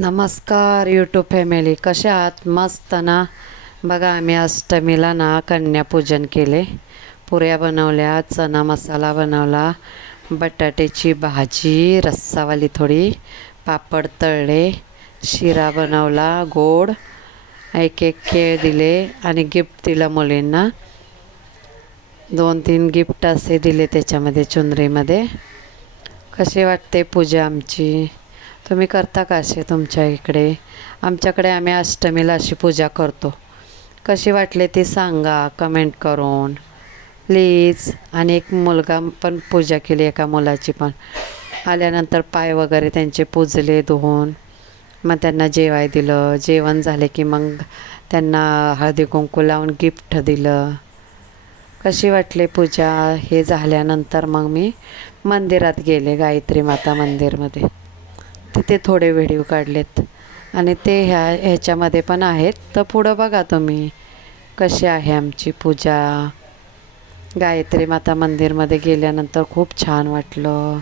नमस्कार YouTube family, कशा आहात? मस्त ना. बघा, आम्ही अष्टमीला ना कन्यापूजन केले. पुऱ्या बनवल्या, चना मसाला बनवला, बटाट्याची भाजी रस्सावाली थोडी, पापड तळले, शिरा बनवला गोड, एक एक केळ दिले आणि गिफ्ट दिलं मुलींना. 2-3 गिफ्ट असे दिले त्याच्यामध्ये, चुनरीमध्ये. कशी वाटते पूजा आमची? तुम्ही करता का असे तुमच्या इकडे? आमच्याकडे आम्ही अष्टमीला अशी पूजा करतो. कशी वाटली ती सांगा कमेंट करून प्लीज. आणि एक मुलगा पण पूजा केली, एका मुलाची पण. आल्यानंतर पाय वगैरे त्यांचे पूजले धुवून, मग त्यांना जेवाय दिलं. जेवण झाले की मग त्यांना हळदी कुंकू लावून गिफ्ट दिलं. कशी वाटली पूजा? हे झाल्यानंतर मग मी मंदिरात गेले, गायत्री माता मंदिरमध्ये. तिथे थोडे व्हिडिओ काढलेत आणि ते ह्याच्यामध्ये पण आहेत, तर पुढं बघा तुम्ही कशी आहे आमची पूजा. गायत्री माता मंदिरमध्ये गेल्यानंतर खूप छान वाटलं.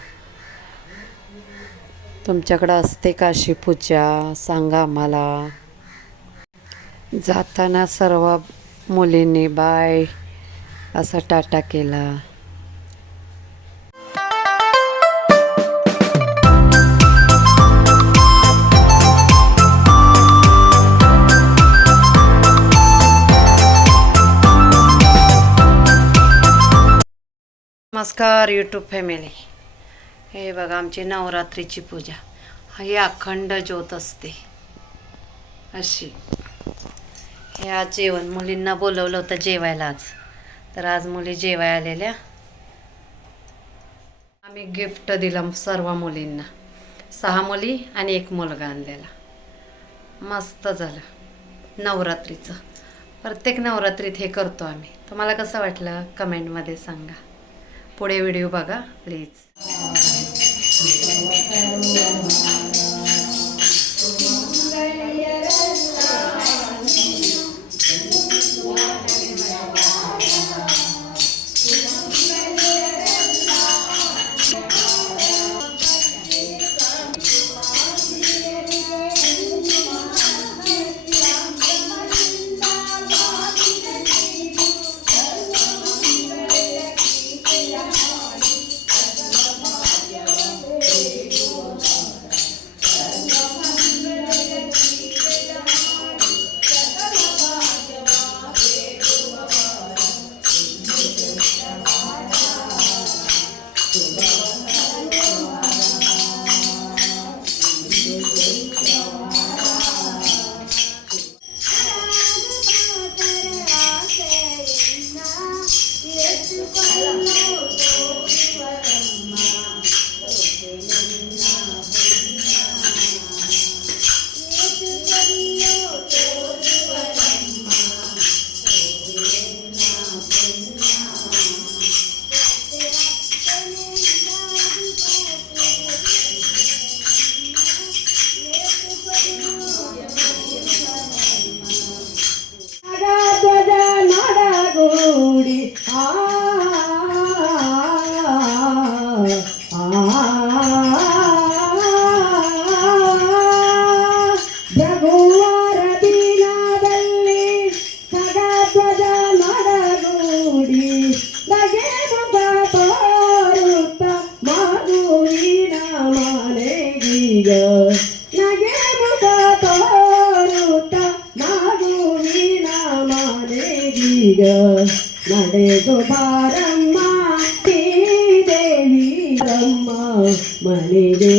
तुमच्याकडं असते का अशी पूजा? सांगा आम्हाला. जाताना सर्व मुलींनी बाय असा टाटा केला. नमस्कार यूट्यूब फॅमिली. हे बघा आमची नवरात्रीची पूजा. ही अखंड ज्योत असते अशी. हे आज जेवण, मुलींना बोलवलं होतं जेवायला आज, तर आज मुली जेवाय आलेल्या. आम्ही गिफ्ट दिलं सर्व मुलींना. 6 मुली आणि 1 मुलगा आणलेला. मस्त झालं नवरात्रीचं. प्रत्येक नवरात्रीत हे करतो आम्ही. तुम्हाला कसं वाटलं कमेंटमध्ये सांगा. पुढे व्हिडिओ बघा प्लीज. ನಡೆದು ಬಾರಮ್ಮ ಶ್ರೀ ದೇವಿ ರಮ್ಮ ಮನೆಗೆ.